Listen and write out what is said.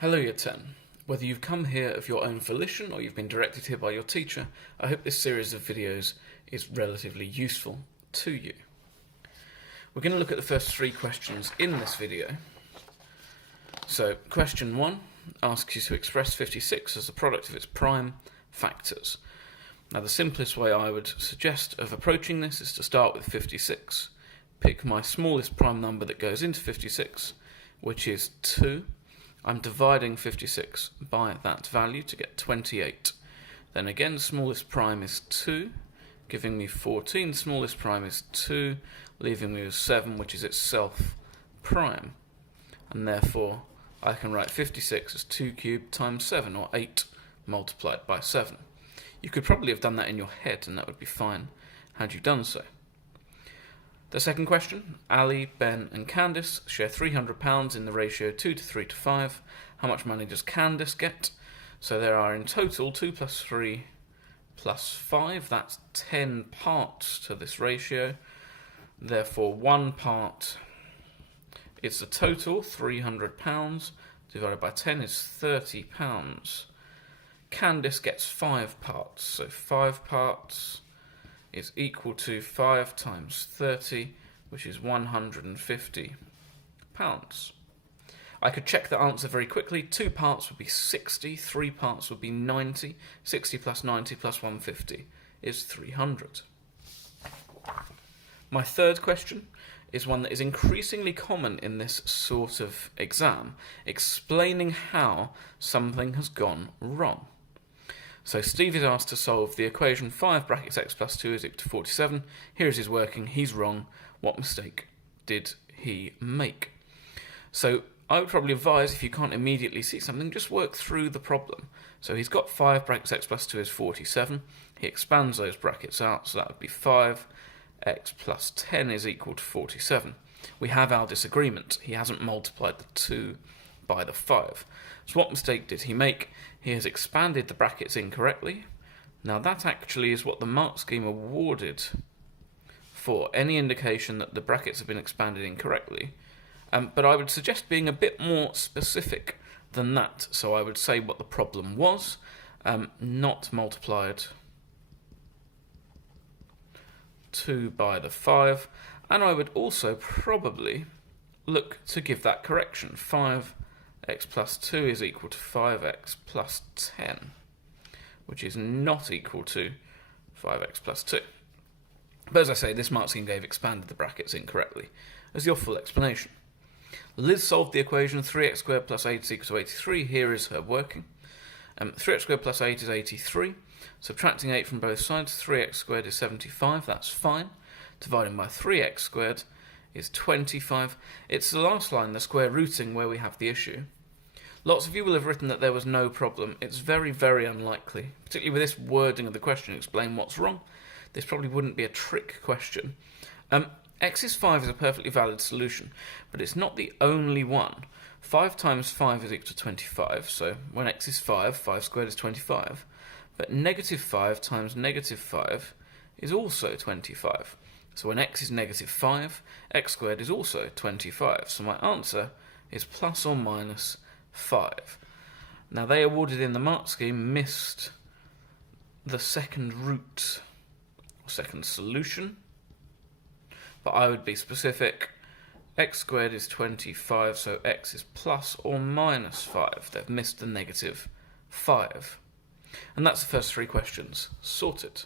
Hello Year 10. Whether you've come here of your own volition or you've been directed here by your teacher, I hope this series of videos is relatively useful to you. We're going to look at the first three questions in this video. So, question 1 asks you to express 56 as the product of its prime factors. Now the simplest way I would suggest of approaching this is to start with 56, pick my smallest prime number that goes into 56, which is 2. I'm dividing 56 by that value to get 28. Then again, smallest prime is 2, giving me 14. Smallest prime is 2, leaving me with 7, which is itself prime. And therefore, I can write 56 as 2 cubed times 7, or 8 multiplied by 7. You could probably have done that in your head, and that would be fine had you done so. The second question, Ali, Ben and Candice share £300 in the ratio 2 to 3 to 5. How much money does Candice get? So there are in total 2 plus 3 plus 5. That's 10 parts to this ratio. Therefore, one part is the total, £300, divided by 10 is £30. Candice gets 5 parts, so 5 parts is equal to 5 times 30, which is £150. I could check the answer very quickly. 2 parts would be 60, 3 parts would be 90, 60 plus 90 plus 150 is 300. My third question is one that is increasingly common in this sort of exam, explaining how something has gone wrong. So Steve is asked to solve the equation 5 brackets x plus 2 is equal to 47. Here is his working. He's wrong. What mistake did he make? So I would probably advise, if you can't immediately see something, just work through the problem. So he's got 5 brackets x plus 2 is 47. He expands those brackets out, so that would be 5x plus 10 is equal to 47. We have our disagreement. He hasn't multiplied the 2 by the 5. So what mistake did he make? He has expanded the brackets incorrectly. Now that actually is what the mark scheme awarded for any indication that the brackets have been expanded incorrectly. But I would suggest being a bit more specific than that. So I would say what the problem was, not multiplied 2 by the 5. And I would also probably look to give that correction. 5x plus 2 is equal to 5x plus 10, which is not equal to 5x plus 2. But as I say, this mark scheme gave expanded the brackets incorrectly as your full explanation. Liz solved the equation 3x squared plus 8 is equal to 83. Here is her working. 3x squared plus 8 is 83. Subtracting 8 from both sides, 3x squared is 75. That's fine. Dividing by 3x squared is 25. It's the last line, the square rooting, where we have the issue. Lots of you will have written that there was no problem. It's very, very unlikely, particularly with this wording of the question, explain what's wrong. This probably wouldn't be a trick question. X is 5 is a perfectly valid solution, but it's not the only one. 5 times 5 is equal to 25, so when x is 5, 5 squared is 25. But negative 5 times negative 5 is also 25. So when x is negative 5, x squared is also 25. So my answer is plus or minus 5. Now they awarded in the mark scheme missed the second root, or second solution, but I would be specific. X squared is 25, so x is plus or minus 5. They've missed the negative 5. And that's the first three questions sorted.